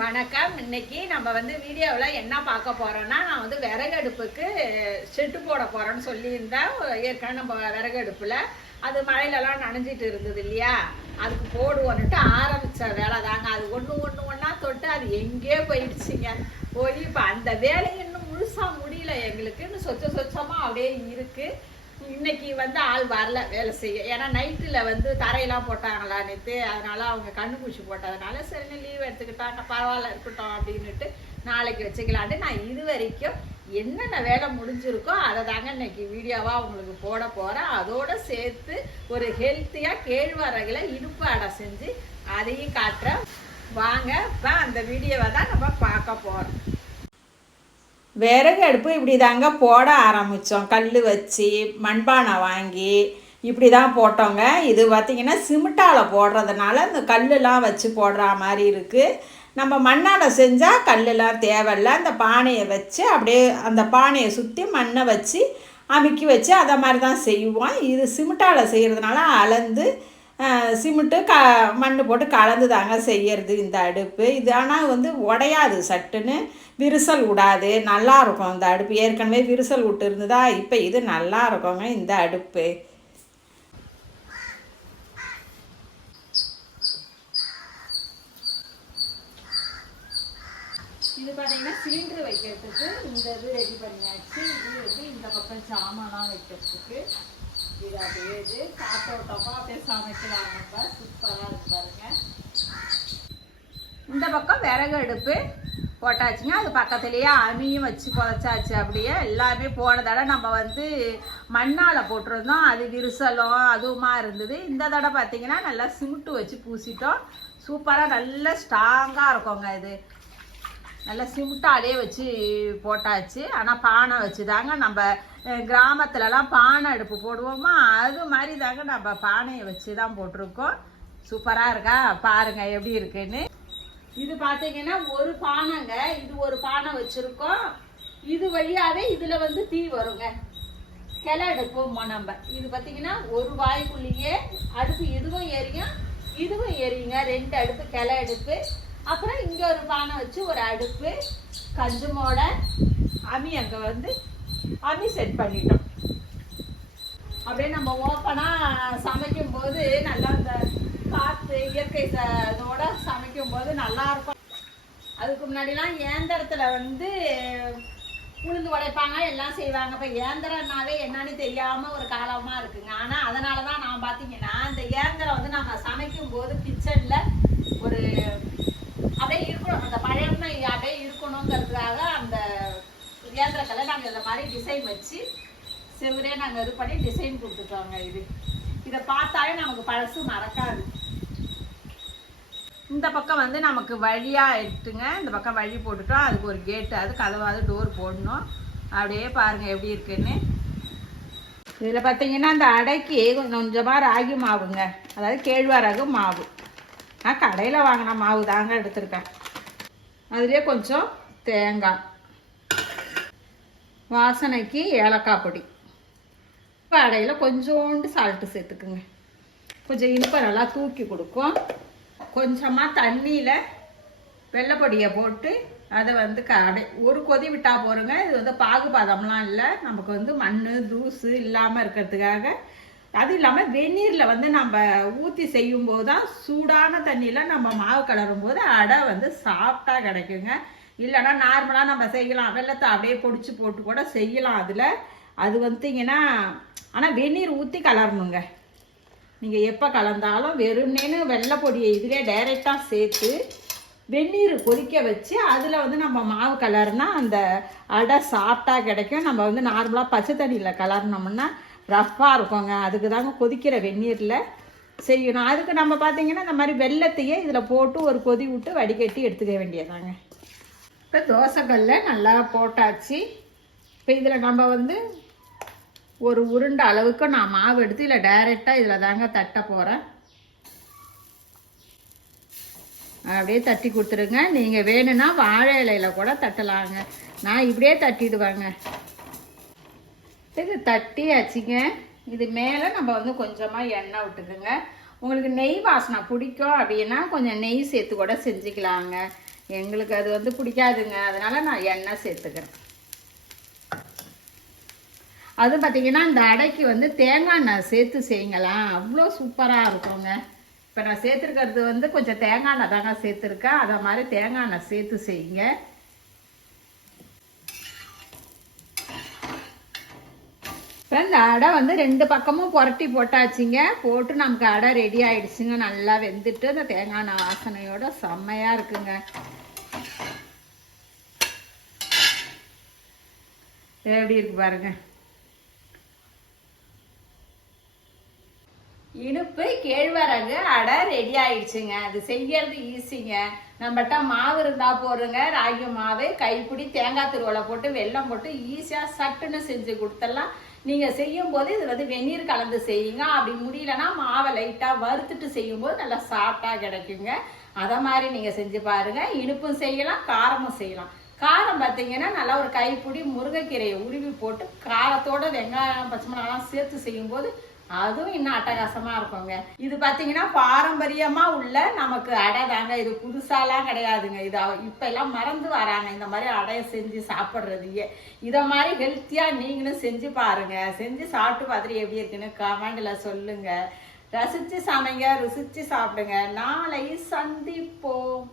வணக்கம். இன்னைக்கு நம்ம வந்து வீடியோவில் என்ன பார்க்க போகிறோன்னா நான் வந்து விறகு அடுப்புக்கு போட போகிறேன்னு சொல்லியிருந்தேன். ஏற்கனவே நம்ம விறகடுப்பில் அது மழையிலலாம் நனைஞ்சிட்டு இருந்தது இல்லையா? அதுக்கு போடுவோன்னுட்டு ஆரம்பித்த வேலை தாங்க. அது ஒன்று ஒன்று ஒன்றா தொட்டு அது எங்கேயோ போயிடுச்சுங்க. போய் இப்போ அந்த வேலை இன்னும் முழுசாக முடியல எங்களுக்கு இன்னும் சொச்ச சொச்சமாக அப்படியே இருக்குது இன்னைக்கு வந்து ஆள் வரல வேலை செய்ய. ஏன்னா நைட்டில் வந்து தரையெல்லாம் போட்டாங்களா நேற்று அதனால அவங்க கண்ணுப்பூச்சி போட்டதுனால சரின்னு லீவ் எடுத்துக்கிட்டாங்க. பரவாயில்ல இருக்கட்டும் அப்படின்னுட்டு நாளைக்கு வச்சுக்கலான்ட்டு நான் இது வரைக்கும் என்னென்ன வேலை முடிஞ்சிருக்கோ அதை தாங்க இன்னைக்கு வீடியோவாக உங்களுக்கு போட போகிறேன் அதோட சேர்த்து ஒரு ஹெல்த்தியாக கேழ்வரகுல இனிப்பு அடை செஞ்சு அதையும் காட்டுறேன். வாங்க இப்போ அந்த வீடியோவை தான் நம்ம பார்க்க போகிறோம் விறகு அடுப்பு இப்படி தாங்க போட ஆரம்பித்தோம் கல் வச்சு மண்பானை வாங்கி இப்படி தான் போட்டோங்க. இது பார்த்திங்கன்னா சிமிட்டாவில் போடுறதுனால இந்த கல்லுலாம் வச்சு போடுற மாதிரி இருக்குது நம்ம மண்ணால் செஞ்சால் கல்லுலாம் தேவையில்ல. அந்த பானையை வச்சு அப்படியே அந்த பானையை சுற்றி மண்ணை வச்சு அமுக்கி வச்சு அதை மாதிரி தான் செய்வோம். இது சிமிட்டாவில் செய்கிறதுனால அளந்து சிமெண்ட்டு க மண் போட்டு கலந்து தாங்க செய்யறது இந்த அடுப்பு. இது ஆனால் வந்து உடையாது சட்டுன்னு விரிசல் விடாது. நல்லாயிருக்கும் இந்த அடுப்பு. ஏற்கனவே விரிசல் விட்டு இருந்ததா இப்போ இது நல்லா இருக்குங்க இந்த அடுப்பு. இது பார்த்தீங்கன்னா சிலிண்டர் வைக்கிறதுக்கு இந்த இது ரெடி பண்ணியாச்சு. இது வந்து இந்த பக்கம் சாமான்லாம் வைக்கிறதுக்கு. இது அப்படியே இது காத்தோட்டமாக அப்படியே சமைக்கலாங்கப்பா சூப்பராக இருக்கு பாருங்க இந்த பக்கம் விறகு அடுப்பு போட்டாச்சுங்க. அது பக்கத்துலேயே அமியும் வச்சு புதைச்சாச்சு. அப்படியே எல்லாமே போன தடவை நம்ம வந்து மண்ணால் போட்டிருந்தோம். அது விரிசலும் அதுவுமா இருந்தது. இந்த தடவை பார்த்தீங்கன்னா நல்லா சிமெண்ட்டு வச்சு பூசிட்டோம். சூப்பராக நல்லா ஸ்ட்ராங்காக இருக்குங்க இது. நல்லா சிமெண்டாலே வச்சு போட்டாச்சு. ஆனால் பானை வச்சு தாங்க நம்ம கிராமத்துலலாம் பானை அடுப்பு போடுவோமா? அது மாதிரி தாங்க நம்ம பானையை வச்சு தான் போட்டிருக்கோம். சூப்பராக இருக்கா? பாருங்க எப்படி இருக்குன்னு. இது பார்த்தீங்கன்னா ஒரு பானைங்க. இது ஒரு பானை வச்சுருக்கோம். இது வழியாகவே இதில் வந்து தீ வருங்க. கிளை எடுப்போம் நம்ம. இது பார்த்தீங்கன்னா ஒரு வாய்க்குள்ளேயே அடுப்பு இதுவும் எரியும் இதுவும் எரியுங்க. ரெண்டு அடுப்பு கிளை அடுப்பு அப்புறம் இங்கே ஒரு பானை வச்சு ஒரு அடுப்பு கஞ்சுமோட அமி அங்கே வந்து அமி செட் பண்ணிட்டோம். அப்படியே நம்ம ஓப்பனாக சமைக்கும் போது நல்லா அந்த காற்று இயற்கை இதோட சமைக்கும் போது நல்லா இருக்கும். அதுக்கு முன்னாடிலாம் ஏந்திரத்துல வந்து உளுந்து உடைப்பாங்க எல்லாம் செய்வாங்க. இப்போ ஏந்திரம்னாவே என்னன்னு தெரியாம ஒரு காலமா இருக்குங்க. ஆனா அதனால தான் நான் பார்த்தீங்கன்னா இந்த ஏந்திரம் வந்து நம்ம சமைக்கும் போது கிச்சனில் ஒரு அப்படியே இருக்கணும். அந்த பழமை அப்படியே இருக்கணுங்கிறதுக்காக அந்த இயந்திரக்கலை நாங்கள் இந்த மாதிரி டிசைன் வச்சு செவரே நாங்கள் இது பண்ணி டிசைன் கொடுத்துட்டோங்க இது. இதை பார்த்தாலே நமக்கு பழசு மறக்காது. இந்த பக்கம் வந்து நமக்கு வழியாக எடுத்துங்க. இந்த பக்கம் வழி போட்டுட்டோம். அதுக்கு ஒரு கேட்டு அது கதவாது டோர் போடணும். அப்படியே பாருங்கள் எப்படி இருக்குன்னு. இதில் பார்த்தீங்கன்னா அந்த அடைக்கு கொஞ்சம் கொஞ்சமாக ராகி மாவுங்க. அதாவது கேழ்வரகு மாவு. நான் கடையில் வாங்கின மாவு தாங்க எடுத்திருக்கேன். அதுலேயே கொஞ்சம் தேங்காய் வாசனைக்கு ஏலக்காய் பொடி. இப்போ அடையில் கொஞ்சோண்டு சால்ட்டு சேர்த்துக்குங்க. கொஞ்சம் இனிப்பை நல்லா தூக்கி கொடுக்கும். கொஞ்சமாக தண்ணியில் வெள்ளைப்பொடியை போட்டு அதை வந்து கடை ஒரு கொதி விட்டா போகிறோங்க இது வந்து பாகுபாதம்லாம் இல்லை. நமக்கு வந்து மண் தூசு இல்லாமல் இருக்கிறதுக்காக அது இல்லாமல் வெந்நீரில் வந்து நம்ம ஊற்றி செய்யும்போது தான் சூடான தண்ணியில் நம்ம மாவு கலரும் போது அடை வந்து சாஃப்டாக கிடைக்குங்க. இல்லைன்னா நார்மலாக நம்ம செய்யலாம். வெள்ளத்தை அப்படியே பொடிச்சு போட்டு கூட செய்யலாம் அதில். அது வந்துங்கன்னா ஆனால் வெந்நீர் ஊற்றி கலரணுங்க. நீங்கள் எப்போ கலந்தாலும் வெறும்னேன்னு வெள்ளை பொடியை இதிலே டைரெக்டாக சேர்த்து வெந்நீர் கொதிக்க வச்சு அதில் வந்து நம்ம மாவு கலர்னா அந்த அடை சாஃப்டாக கிடைக்கும். நம்ம வந்து நார்மலாக பச்சை தண்ணியில் கலர்னோம்னா ரஃப்பாக இருக்குங்க. அதுக்கு தாங்க கொதிக்கிற வெந்நீரில் செய்யணும். அதுக்கு நம்ம பார்த்தீங்கன்னா இந்த மாதிரி வெள்ளத்தையே இதில் போட்டு ஒரு கொதி விட்டு வடிகட்டி எடுத்துக்க வேண்டியதாங்க இப்போ தோசைக்கல்ல நல்லா போட்டாச்சு. இப்போ இதில் நம்ம வந்து ஒரு உருண்டை அளவுக்கு நான் மாவு எடுத்து இதில் டைரெக்டாக இதில் தாங்க தட்ட போகிறேன் அப்படியே தட்டி கொடுத்துருங்க. நீங்கள் வேணும்னா வாழை இலையில கூட தட்டலாங்க. நான் இப்படியே தட்டிடுவேங்க. இது தட்டி ஆச்சுங்க இது மேலே நம்ம வந்து கொஞ்சமாக எண்ணெய் விட்டுக்குங்க உங்களுக்கு நெய் வாசனை பிடிக்கும் அப்படின்னா கொஞ்சம் நெய் சேர்த்து கூட செஞ்சுக்கலாங்க. எங்களுக்கு அது வந்து பிடிக்காதுங்க. அதனால் நான் எண்ணெய் சேர்த்துக்கிறேன். அது பார்த்தீங்கன்னா இந்த அடைக்கு வந்து தேங்காய் எண்ணெய் சேர்த்து செய்யுங்களாம் அவ்வளோ சூப்பராக இருக்குங்க. இப்போ நான் சேர்த்துருக்கிறது வந்து கொஞ்சம் தேங்காய் எண்ணெய் தாங்க சேர்த்துருக்கேன். அதை மாதிரி தேங்காய் எண்ணெய் சேர்த்து செய்யுங்க. இப்போ இந்த அடை வந்து ரெண்டு பக்கமும் புரட்டி போட்டாச்சுங்க. போட்டு நமக்கு அடை ரெடி ஆயிடுச்சுங்க. நல்லா வெந்துட்டு அந்த தேங்காய் வாசனையோட செம்மையாக இருக்குங்க. எப்படி இருக்கு பாருங்க. இனிப்பு கேழ்வரகு அடை ரெடி ஆயிடுச்சுங்க. அது செய்யறது ஈஸிங்க நம்மகிட்ட மாவு இருந்தா போடுங்க. ராகி மாவு கைப்பிடி தேங்காய் திருவலை போட்டு வெல்லம் போட்டு ஈஸியாக சட்டுன்னு செஞ்சு கொடுத்துடலாம். நீங்கள் செய்யும் போது இது வந்து வெந்நீர் கலந்து செய்யுங்க. அப்படி முடியலன்னா மாவை லைட்டாக வறுத்துட்டு செய்யும்போது நல்லா சாஃப்டாக கிடைக்குங்க. அதை மாதிரி நீங்கள் செஞ்சு பாருங்க. இனிப்பும் செய்யலாம் காரமும் செய்யலாம். காரம் பார்த்தீங்கன்னா நல்லா ஒரு கைப்பிடி முருங்கைக்கீரையை உருவி போட்டு காரத்தோட வெங்காயம் பச்சை மிளகாலாம் சேர்த்து செய்யும்போது அதுவும் இன்னும் அட்டகாசமாக இருக்குங்க. இது பார்த்தீங்கன்னா பாரம்பரியமாக உள்ள நமக்கு அடை தாங்க. இது புதுசாலாம் கிடையாதுங்க. இது இப்போ எல்லாம் மறந்து வராங்க. இந்த மாதிரி அடையை செஞ்சு சாப்பிட்றதையே. இதை மாதிரி ஹெல்த்தியாக நீங்களும் செஞ்சு பாருங்கள் செஞ்சு சாப்பிட்டு பார்த்துட்டு எப்படி இருக்குன்னு கமெண்டில் சொல்லுங்கள் ரசித்து சமைங்க ருசித்து சாப்பிடுங்க. நாளை சந்திப்போம்.